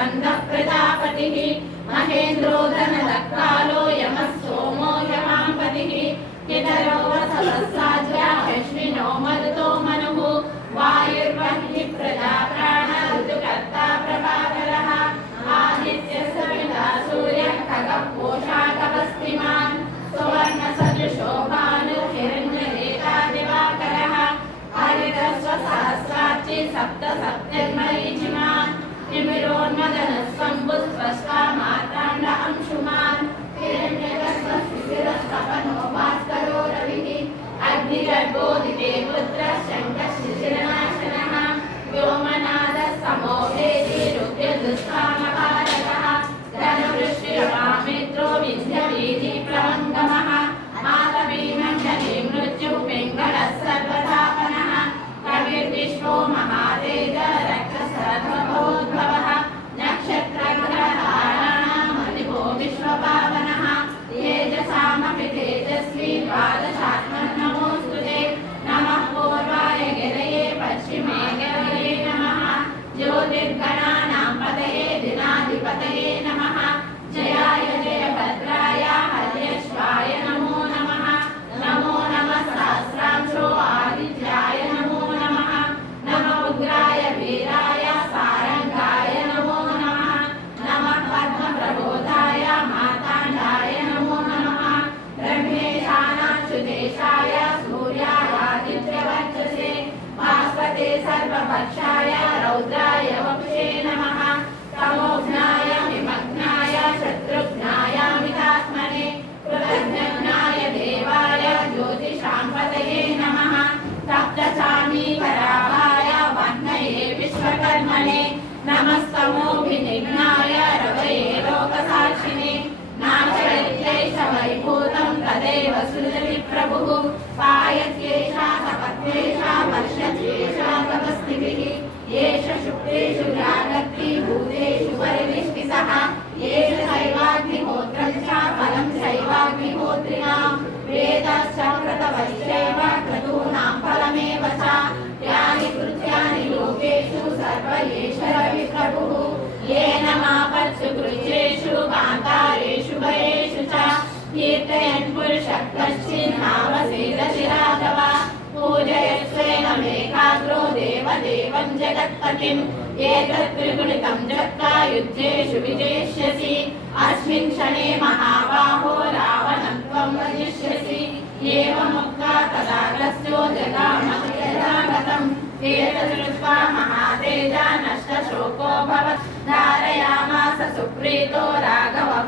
स्कंद प्रजापतिः महेन्द्रो धनदक्कालो यमः सोमो यमापतिः पितरो वसवस्साज्या अश्विनो मरुतो मनुः वायुर्वह्निः प्रजाप्राण ऋतुकर्ता प्रभाकरः आदित्यः सविता सूर्यः खगः पोषाकवस्तिमान् सुवर्णसदृशो भानुर्हिरण्यरेखा दिवाकरः हरितस्वसहस्रार्ची सप्त सप्तर्मरीचिमान् निमिरोन्मदनस्वम्बुस्वस्ता मार्ताण्ड अंशुमान् हिरण्यगर्भस्थितिरस्तपनो भास्करो रविः अग्निगर्भोदिते पुत्रः शङ्खः शिशिरनाशनः व्योमनादस्तमो वेदी रुद्रदुस्सामकारकः धनुवृष्टिरवामित्रो विन्ध्यवीधिप्लवङ्गमः मातवीमण्डले मृत्युः पिङ्गलः सर्वतापनः कविर्विश्वो महातेज रक्तसर्वभोद्भवः नक्षत्रग्रहाणामधिपो विश्वपावनः तेजसामपि तेजस्वी द्वादशात्मन्नमोऽस्तुते नमः पूर्वाय गिरये पश्चिमे गिरये नमः ज्योतिर्गणानां पतये दिनाधिपतये नमः जयाय जयभद्राय हर्यश्वाय नमो नमः नमो नमः सहस्रांशो आदित्याय नमो नमः नमः उग्राय वीराय सारंगाय नमो नमः नमः पद्मप्रबोधाय माताण्डाय नमो नमः ब्रह्मेशानाच्युतेशाय सूर्यायादित्यवर्चसे भास्वते सर्वभक्षाय रौद्राय वपुषे नमः तमोघ्नाय विमग्नाय शत्रुघ्नायामितात्मने कृतज्ञाय देवाय ज्योतिषां पतये नमः तप्तचामीकराभाय वह्नये विश्वकर्मणे नमस्तमोभिनिघ्नाय रवये लोकसाक्षिणे नाशयत्यैष वैभूतं तदेव सृजति प्रभुः पायत्यैषा तपत्यैषा वर्षत्यैषा तपस्तिभिः येष शुक्तेषु जागर्ति भूतेषु परिनिष्ठितः येष शैवाग्निहोत्रं च फलं शैवाग्निहोत्रिणां वेदश्चक्रतवश्चैव क्रतूनां फलमेव च यानि कृत्यानि लोकेषु सर्व एष रविप्रभुः येन मापत्सु कृत्येषु कान्तारेषु भयेषु च कीर्तयन् पुरुषः कश्चिन्नावसेदति राघव पूजयस्वेन मेघाग्रो देवदेवं जगत्पतिम् एतत् त्रिगुणितं जप्त्वा युद्धेषु विजेष्यसि अस्मिन् क्षणे महाबाहो रावणं त्वं वजिष्यसि एवमुक्त्वा तदागस्त्यो जगामः यथागतम् एतत् श्रुत्वा महातेजा नष्टशोकोऽभवत् धारयामास सुप्रीतो राघवः